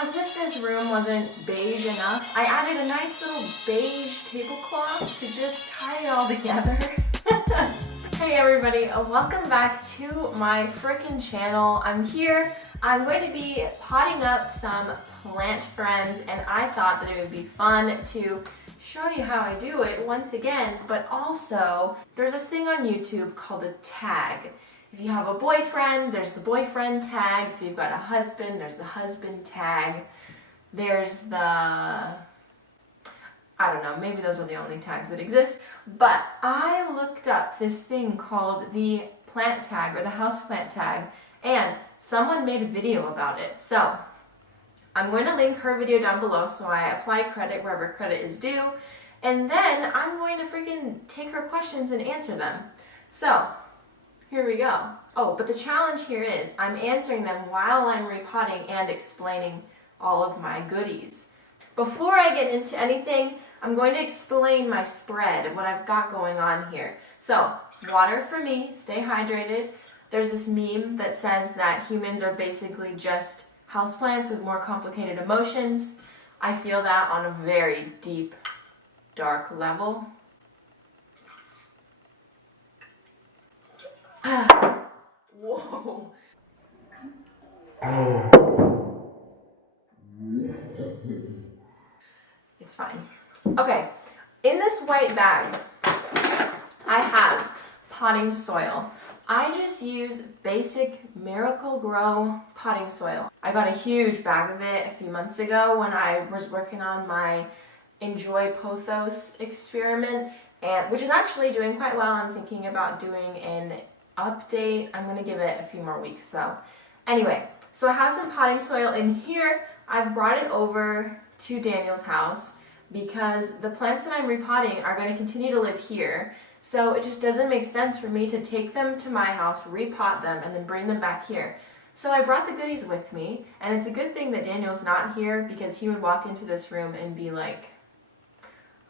As if this room wasn't beige enough, I added a nice little beige tablecloth to just tie it all together. Hey everybody, welcome back to my frickin' channel. I'm here. I'm going to be potting up some plant friends, and I thought that it would be fun to show you how I do it once again, but also there's this thing on YouTube called a tag. If you have a boyfriend, there's the boyfriend tag. If you've got a husband, there's the husband tag. There's the, I don't know, maybe those are the only tags that exist. But I looked up this thing called the plant tag or the houseplant tag, and someone made a video about it. So I'm going to link her video down below so I apply credit wherever credit is due. And then I'm going to freaking take her questions and answer them. So here we go. Oh, but the challenge here is I'm answering them while I'm repotting and explaining all of my goodies. Before I get into anything, I'm going to explain my spread, what I've got going on here. So, water for me, stay hydrated. There's this meme that says that humans are basically just houseplants with more complicated emotions. I feel that on a very deep, dark level. Whoa. It's fine. Okay, in this white bag, I have potting soil. I just use basic Miracle Grow potting soil. I got a huge bag of it a few months ago when I was working on my Enjoy Pothos experiment, and which is actually doing quite well. I'm thinking about doing an update. I'm gonna give it a few more weeks though. Anyway, so I have some potting soil in here. I've brought it over to Daniel's house because the plants that I'm repotting are going to continue to live here. So it just doesn't make sense for me to take them to my house, repot them, and then bring them back here. So I brought the goodies with me, and it's a good thing that Daniel's not here because he would walk into this room and be like,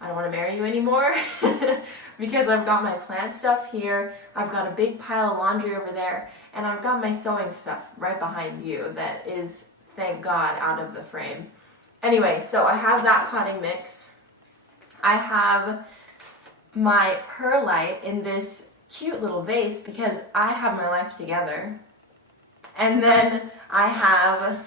I don't want to marry you anymore because I've got my plant stuff here, I've got a big pile of laundry over there, and I've got my sewing stuff right behind you that is, thank God, out of the frame. Anyway, so I have that potting mix. I have my perlite in this cute little vase because I have my life together. And then I have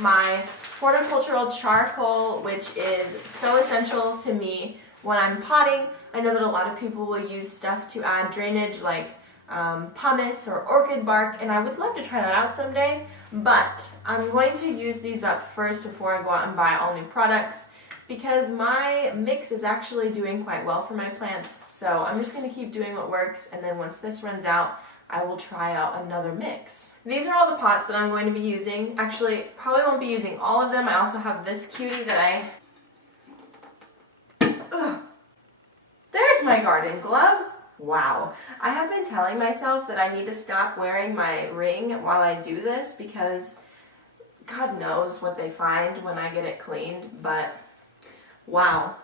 my horticultural charcoal, which is so essential to me when I'm potting. I know that a lot of people will use stuff to add drainage like pumice or orchid bark, and I would love to try that out someday, but I'm going to use these up first before I go out and buy all new products because my mix is actually doing quite well for my plants. So I'm just going to keep doing what works, and then once this runs out, I will try out another mix. These are all the pots that I'm going to be using. Actually, probably won't be using all of them. I also have this cutie that There's my garden gloves. Wow. I have been telling myself that I need to stop wearing my ring while I do this because God knows what they find when I get it cleaned, but wow.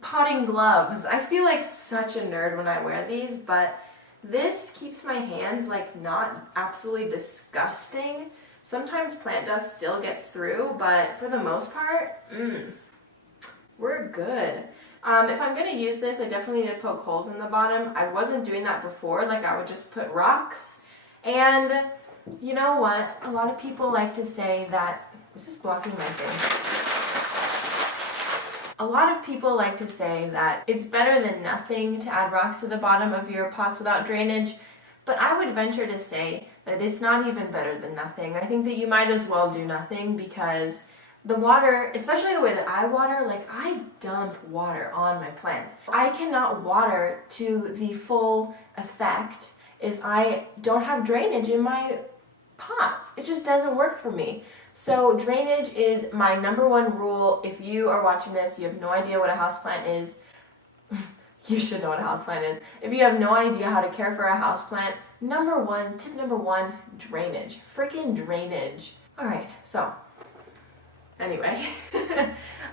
Potting gloves. I feel like such a nerd when I wear these, but this keeps my hands like not absolutely disgusting. Sometimes plant dust still gets through, but for the most part, we're good. If I'm going to use this, I definitely need to poke holes in the bottom. I wasn't doing that before, like I would just put rocks. And you know what? A lot of people like to say that, this is blocking my thing. A lot of people like to say that it's better than nothing to add rocks to the bottom of your pots without drainage, but I would venture to say that it's not even better than nothing. I think that you might as well do nothing because the water, especially the way that I water, like I dump water on my plants. I cannot water to the full effect if I don't have drainage in my pots. It just doesn't work for me. So drainage is my #1 rule. If you are watching this, you have no idea what a houseplant is, you should know what a houseplant is. If you have no idea how to care for a houseplant, tip number one, drainage. Freaking drainage. Alright, so anyway.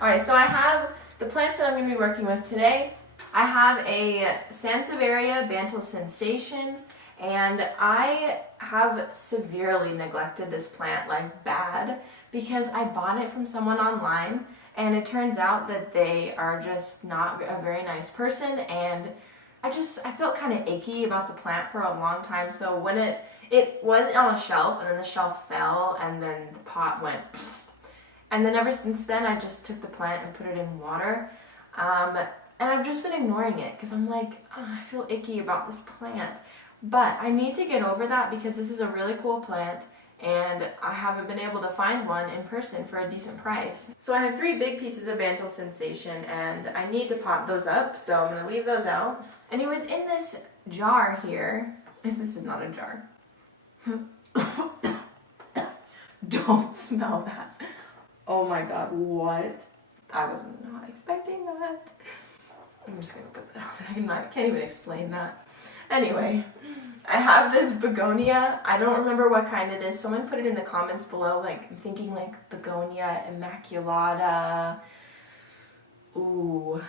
Alright, so I have the plants that I'm going to be working with today. I have a Sansevieria Bantal Sensation, And I have severely neglected this plant, like bad, because I bought it from someone online, and it turns out that they are just not a very nice person, and I felt kind of icky about the plant for a long time. So when it was on a shelf, and then the shelf fell, and then the pot went, and then ever since then I just took the plant and put it in water, and I've just been ignoring it because I'm like, oh, I feel icky about this plant. But I need to get over that because this is a really cool plant, and I haven't been able to find one in person for a decent price. So I have 3 big pieces of Bantal Sensation, and I need to pot those up, so I'm going to leave those out. And it was in this jar here. This is not a jar. Don't smell that. Oh my god, what? I was not expecting that. I'm just going to put that out. I can't even explain that. Anyway, I have this begonia. I don't remember what kind it is. Someone put it in the comments below. Like, I'm thinking like begonia immaculata. Ooh.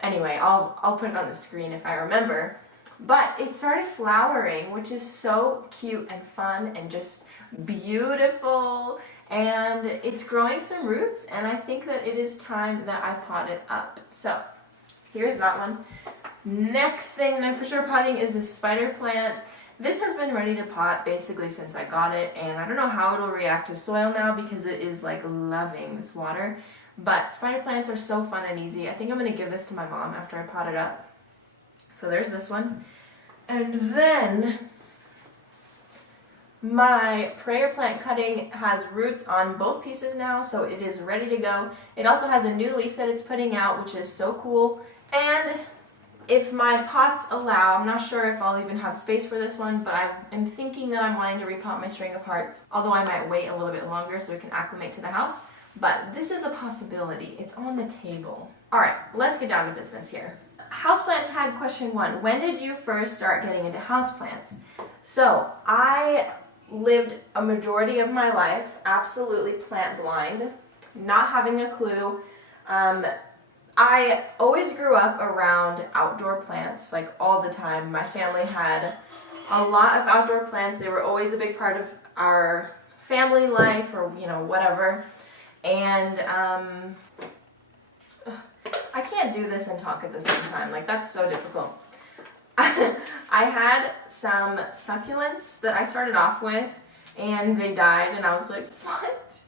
Anyway, I'll put it on the screen if I remember. But it started flowering, which is so cute and fun and just beautiful. And it's growing some roots, and I think that it is time that I pot it up. So here's that one. Next thing that I'm for sure potting is this spider plant. This has been ready to pot basically since I got it, and I don't know how it'll react to soil now because it is like loving this water. But spider plants are so fun and easy. I think I'm going to give this to my mom after I pot it up. So there's this one. And then my prayer plant cutting has roots on both pieces now, so it is ready to go. It also has a new leaf that it's putting out, which is so cool. And if my pots allow, I'm not sure if I'll even have space for this one, but I'm thinking that I'm wanting to repot my string of hearts, although I might wait a little bit longer so it can acclimate to the house. But this is a possibility. It's on the table. All right, let's get down to business here. Houseplant tag question 1. When did you first start getting into houseplants? So I lived a majority of my life absolutely plant blind, not having a clue. I always grew up around outdoor plants, like all the time. My family had a lot of outdoor plants. They were always a big part of our family life, or you know, whatever. And I can't do this and talk at the same time. Like, that's so difficult. I had some succulents that I started off with, and they died, and I was like, what?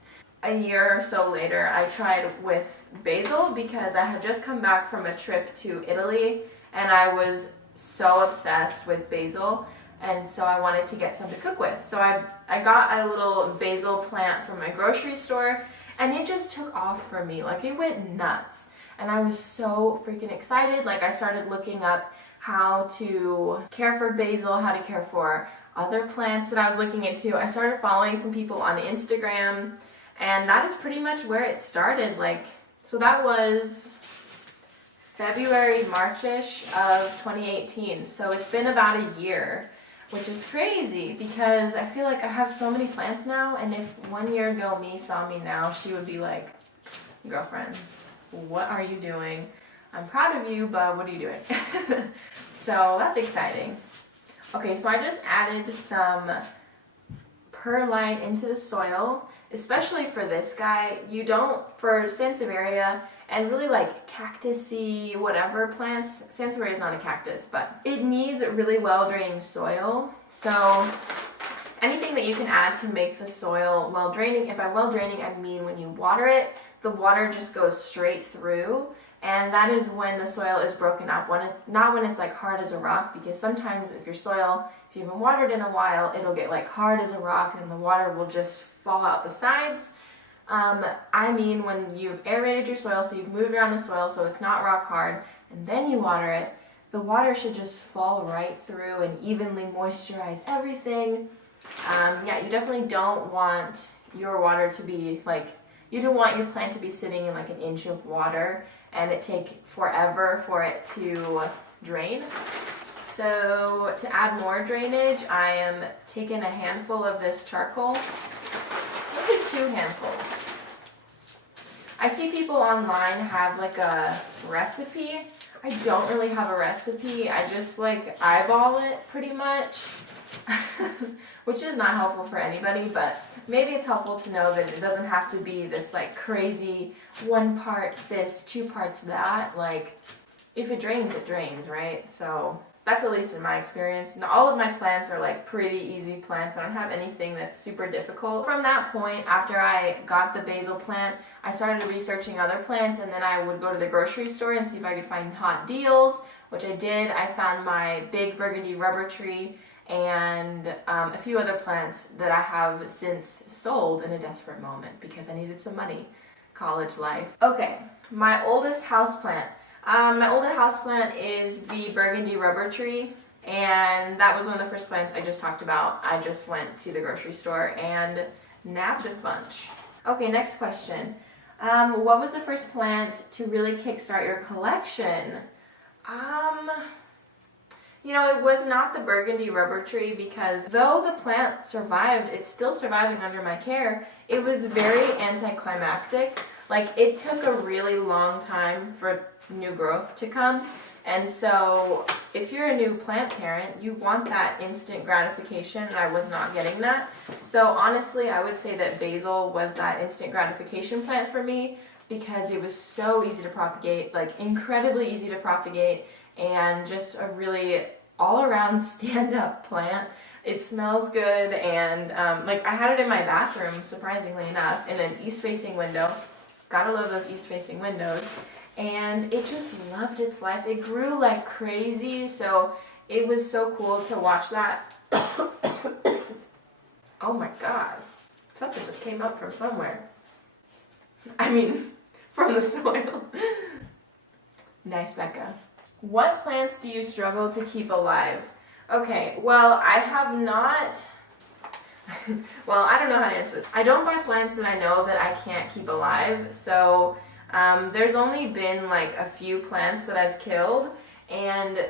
A year or so later, I tried with basil because I had just come back from a trip to Italy, and I was so obsessed with basil, and so I wanted to get some to cook with. So I got a little basil plant from my grocery store, and it just took off for me. Like, it went nuts, and I was so freaking excited. Like, I started looking up how to care for basil, how to care for other plants that I was looking into. I started following some people on Instagram, and that is pretty much where it started. Like, so that was February, March-ish of 2018. So it's been about a year, which is crazy because I feel like I have so many plants now, and if 1 year ago me saw me now, she would be like, girlfriend, what are you doing? I'm proud of you, but what are you doing? So that's exciting. Okay, so I just added some perlite into the soil, especially for this guy. You don't, for Sansevieria and really like cactusy whatever plants, Sansevieria is not a cactus, but it needs really well draining soil. So anything that you can add to make the soil well draining, and by well draining I mean when you water it, the water just goes straight through, and that is when the soil is broken up, when it's not when it's like hard as a rock, because sometimes if your soil, if you haven't watered in a while, it'll get like hard as a rock and the water will just fall out the sides. I mean when you've aerated your soil, so you've moved around the soil so it's not rock hard, and then you water it, the water should just fall right through and evenly moisturize everything. Yeah, you definitely don't want your water to be like, you don't want your plant to be sitting in like an inch of water and it take forever for it to drain. So to add more drainage, I am taking a handful of this charcoal. Those are 2 handfuls. I see people online have like a recipe. I don't really have a recipe. I just like eyeball it pretty much, which is not helpful for anybody, but maybe it's helpful to know that it doesn't have to be this like crazy 1 part this, 2 parts that. Like, if it drains, right? So that's at least in my experience. And all of my plants are like pretty easy plants. I don't have anything that's super difficult. From that point, after I got the basil plant, I started researching other plants, and then I would go to the grocery store and see if I could find hot deals, which I did. I found my big burgundy rubber tree and a few other plants that I have since sold in a desperate moment because I needed some money. College life. Okay, my oldest houseplant. My oldest houseplant is the burgundy rubber tree, and that was one of the first plants I just talked about. I just went to the grocery store and nabbed a bunch. Okay, next question. What was the first plant to really kickstart your collection? You know, it was not the burgundy rubber tree, because though the plant survived, it's still surviving under my care. It was very anticlimactic. Like, it took a really long time for new growth to come, and so if you're a new plant parent, you want that instant gratification, and I was not getting that. So honestly, I would say that basil was that instant gratification plant for me, because it was so easy to propagate, like incredibly easy to propagate, and just a really all-around stand-up plant. It smells good, and like, I had it in my bathroom, surprisingly enough, in an east-facing window. Gotta love those east-facing windows. And it just loved its life. It grew like crazy, so it was so cool to watch that. Oh my god, something just came up from somewhere. I mean, from the soil. Nice, Becca. What plants do you struggle to keep alive? Okay, well, I have not... well, I don't know how to answer this. I don't buy plants that I know that I can't keep alive, so there's only been like a few plants that I've killed, and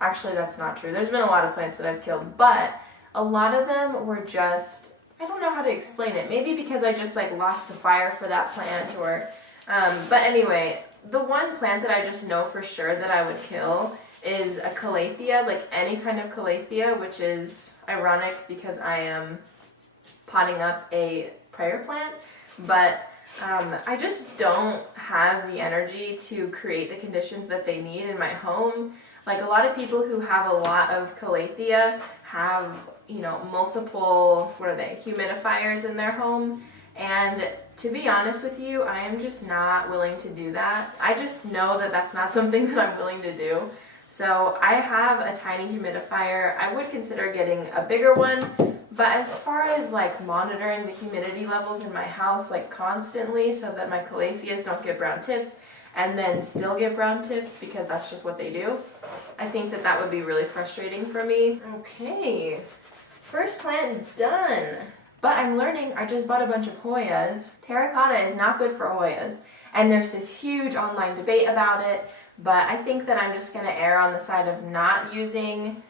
actually that's not true. There's been a lot of plants that I've killed, but a lot of them were just, I don't know how to explain it. Maybe because I just like lost the fire for that plant, or, but anyway, the one plant that I just know for sure that I would kill is a calathea, like any kind of calathea, which is ironic because I am potting up a prayer plant, but I just don't have the energy to create the conditions that they need in my home. Like, a lot of people who have a lot of calathea have, you know, multiple, what are they, humidifiers in their home, and to be honest with you, I am just not willing to do that. I just know that that's not something that I'm willing to do. So I have a tiny humidifier. I would consider getting a bigger one, but as far as like monitoring the humidity levels in my house like constantly so that my calatheas don't get brown tips and then still get brown tips because that's just what they do, I think that that would be really frustrating for me. Okay, first plant done. But I'm learning, I just bought a bunch of Hoyas. Terracotta is not good for Hoyas, and there's this huge online debate about it, but I think that I'm just gonna err on the side of not using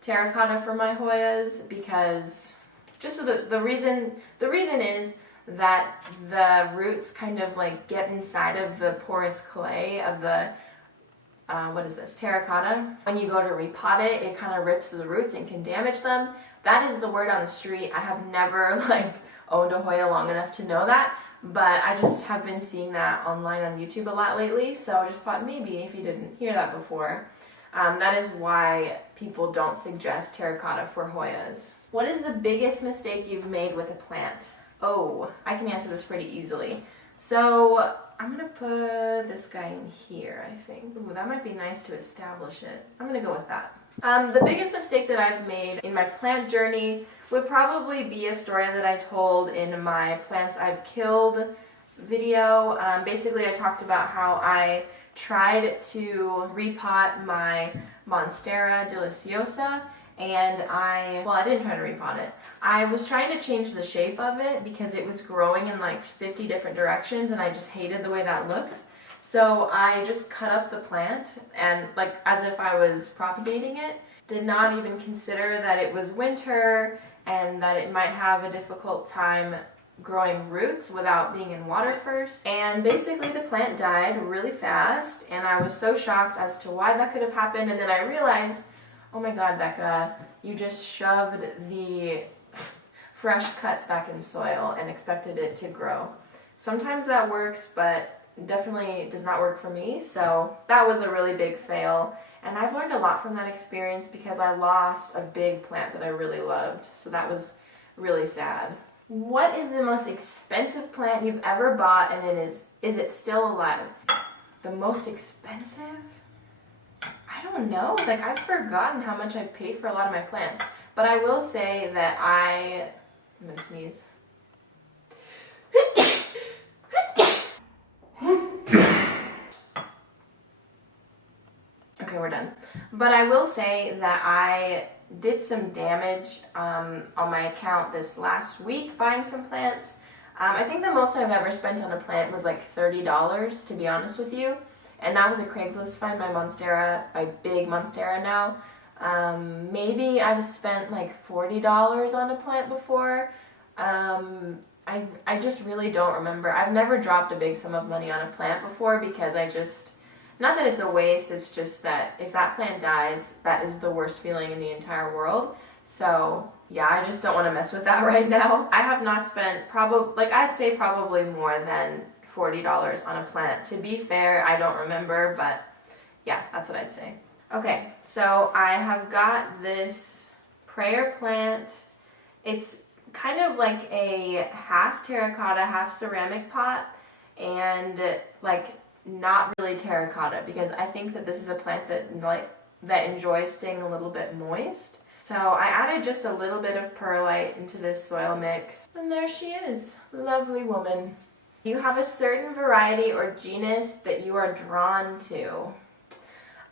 terracotta for my Hoyas, because just so the reason is that the roots kind of like get inside of the porous clay of the what is this, terracotta. When you go to repot it, it kind of rips the roots and can damage them. That is the word on the street. I have never like owned a Hoya long enough to know that, but I just have been seeing that online on YouTube a lot lately, so I just thought maybe if you didn't hear that before, that is why people don't suggest terracotta for Hoyas. What is the biggest mistake you've made with a plant? Oh, I can answer this pretty easily. So I'm gonna put this guy in here, I think. Ooh, that might be nice to establish it. I'm gonna go with that. The biggest mistake that I've made in my plant journey would probably be a story that I told in my Plants I've Killed video. Basically, I talked about how I tried to repot my Monstera deliciosa, and I didn't try to repot it. I was trying to change the shape of it because it was growing in like 50 different directions, and I just hated the way that looked. So I just cut up the plant, and like as if I was propagating it. Did not even consider that it was winter and that it might have a difficult time growing roots without being in water first. And basically the plant died really fast, and I was so shocked as to why that could have happened. And then I realized, oh my God, Becca, you just shoved the fresh cuts back in soil and expected it to grow. Sometimes that works, but definitely does not work for me. So that was a really big fail. And I've learned a lot from that experience because I lost a big plant that I really loved. So that was really sad. What is the most expensive plant you've ever bought, and is it still alive? The most expensive? I don't know. Like, I've forgotten how much I paid for a lot of my plants. But I will say that I'm gonna sneeze. Okay, we're done. But I will say that I did some damage on my account this last week buying some plants. I think the most I've ever spent on a plant was like $30, to be honest with you. And that was a Craigslist find, my Monstera, my big Monstera now. Maybe I've spent like $40 on a plant before. I just really don't remember. I've never dropped a big sum of money on a plant before because not that it's a waste, it's just that if that plant dies, that is the worst feeling in the entire world. So yeah, I just don't want to mess with that right now. I have not spent I'd say probably more than $40 on a plant. To be fair, I don't remember, but yeah, that's what I'd say. Okay, so I have got this prayer plant. It's kind of like a half terracotta, half ceramic pot, and like not really terracotta, because I think that this is a plant that enjoys staying a little bit moist. So I added just a little bit of perlite into this soil mix, and there she is, lovely woman. Do you have a certain variety or genus that you are drawn to?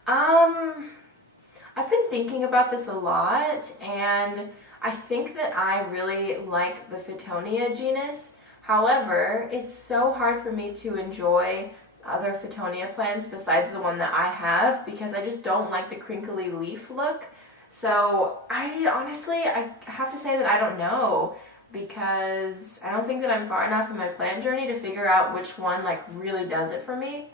I've been thinking about this a lot, and I think that I really like the Fittonia genus. However, it's so hard for me to enjoy other Fittonia plants besides the one that I have because I just don't like the crinkly leaf look. So I have to say that I don't know, because I don't think that I'm far enough in my plant journey to figure out which one like really does it for me.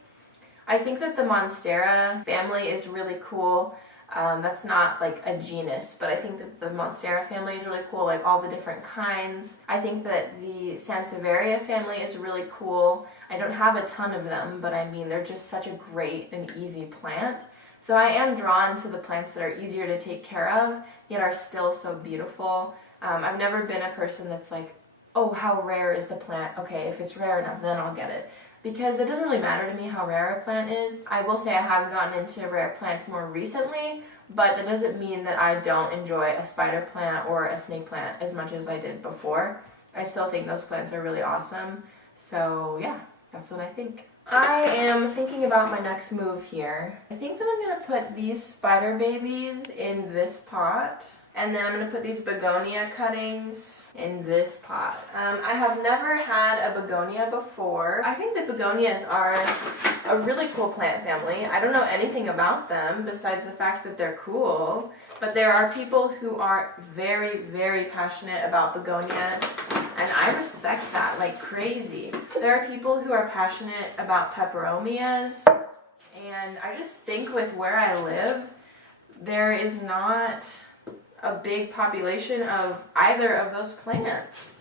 I think that the Monstera family is really cool. That's not like a genus, but I think that the Monstera family is really cool, like all the different kinds. I think that the Sansevieria family is really cool. I don't have a ton of them, but I mean, they're just such a great and easy plant. So I am drawn to the plants that are easier to take care of, yet are still so beautiful. I've never been a person that's like, oh, how rare is the plant? Okay, if it's rare enough, then I'll get it. Because it doesn't really matter to me how rare a plant is. I will say I have gotten into rare plants more recently, but that doesn't mean that I don't enjoy a spider plant or a snake plant as much as I did before. I still think those plants are really awesome. So yeah, that's what I think. I am thinking about my next move here. I think that I'm gonna put these spider babies in this pot, and then I'm gonna put these begonia cuttings in this pot. I have never had a begonia before. I think the begonias are a really cool plant family. I don't know anything about them besides the fact that they're cool, but there are people who are very, very passionate about begonias, and I respect that like crazy. There are people who are passionate about peperomias, and I just think with where I live, there is not a big population of either of those plants.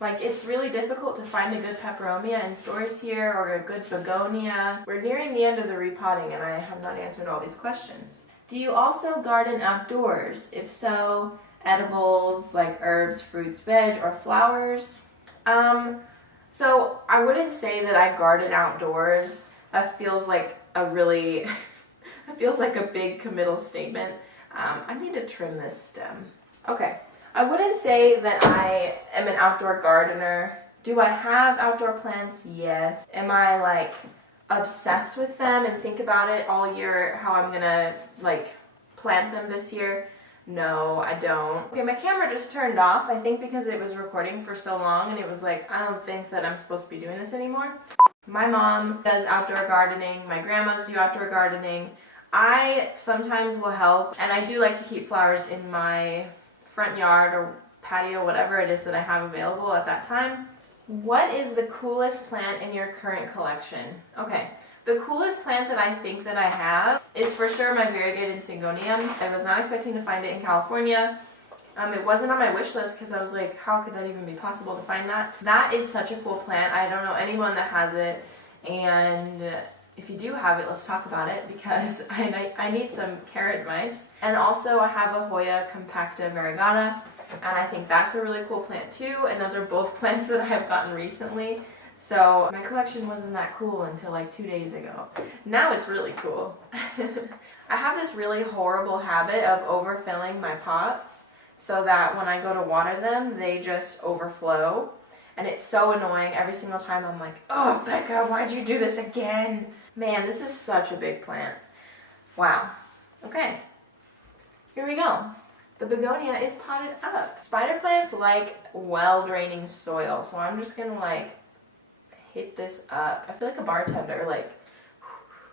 Like, it's really difficult to find a good peperomia in stores here, or a good begonia. We're nearing the end of the repotting, and I have not answered all these questions. Do you also garden outdoors? If so, edibles like herbs, fruits, veg, or flowers? So I wouldn't say that I garden outdoors. That feels like a really, that feels like a big committal statement. I need to trim this stem. Okay, I wouldn't say that I am an outdoor gardener. Do I have outdoor plants? Yes. Am I like obsessed with them and think about it all year, how I'm gonna like plant them this year? No, I don't. Okay, my camera just turned off, I think because it was recording for so long and it was like, I don't think that I'm supposed to be doing this anymore. My mom does outdoor gardening, my grandmas do outdoor gardening. I sometimes will help, and I do like to keep flowers in my front yard or patio, whatever it is that I have available at that time. What is the coolest plant in your current collection? Okay, the coolest plant that I think that I have is for sure my variegated syngonium. I was not expecting to find it in California. It wasn't on my wish list because I was like, how could that even be possible to find that? That is such a cool plant. I don't know anyone that has it, and if you do have it, let's talk about it because I need some care advice. And also I have a Hoya compacta variegata, and I think that's a really cool plant too, and those are both plants that I have gotten recently. So my collection wasn't that cool until like 2 days ago. Now it's really cool. I have this really horrible habit of overfilling my pots so that when I go to water them, they just overflow. And it's so annoying. Every single time I'm like, oh, Becca, why'd you do this again? Man, this is such a big plant. Wow. Okay, here we go. The begonia is potted up. Spider plants like well-draining soil, so I'm just gonna like hit this up. I feel like a bartender, like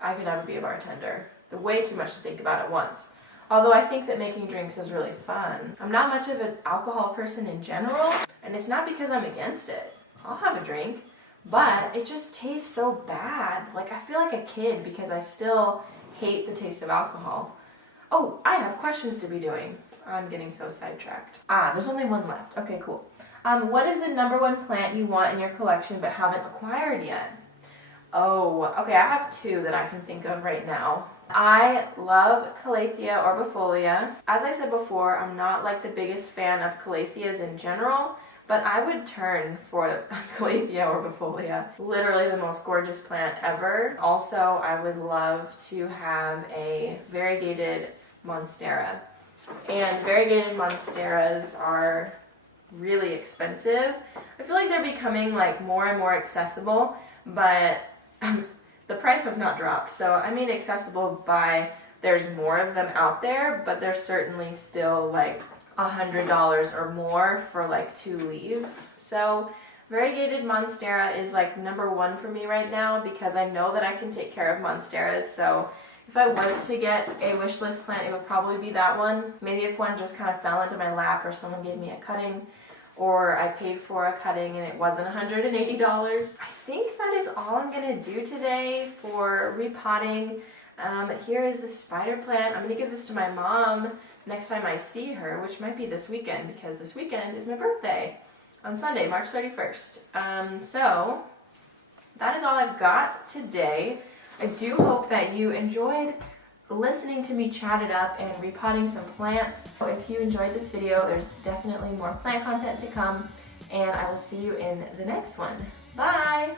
I could never be a bartender. There's way too much to think about at once. Although I think that making drinks is really fun. I'm not much of an alcohol person in general, and it's not because I'm against it. I'll have a drink, but it just tastes so bad. Like I feel like a kid because I still hate the taste of alcohol. Oh, I have questions to be doing. I'm getting so sidetracked. There's only one left. Okay, cool. What is the #1 plant you want in your collection but haven't acquired yet? Oh, okay, I have 2 that I can think of right now. I love Calathea orbifolia. As I said before, I'm not like the biggest fan of Calatheas in general, but I would turn for Calathea orbifolia. Literally the most gorgeous plant ever. Also, I would love to have a variegated monstera. And variegated monsteras are really expensive. I feel like they're becoming like more and more accessible, but the price has not dropped. So I mean accessible by there's more of them out there, but they're certainly still like $100 or more for like 2 leaves. So variegated monstera is like #1 for me right now because I know that I can take care of monsteras. So if I was to get a wish list plant, it would probably be that one. Maybe if one just kind of fell into my lap or someone gave me a cutting, or I paid for a cutting and it wasn't $180. I think that is all I'm gonna do today for repotting. Here is the spider plant. I'm gonna give this to my mom next time I see her, which might be this weekend because this weekend is my birthday on Sunday, March 31st. So that is all I've got today. I do hope that you enjoyed listening to me chat it up and repotting some plants. If you enjoyed this video, there's definitely more plant content to come, and I will see you in the next one. Bye!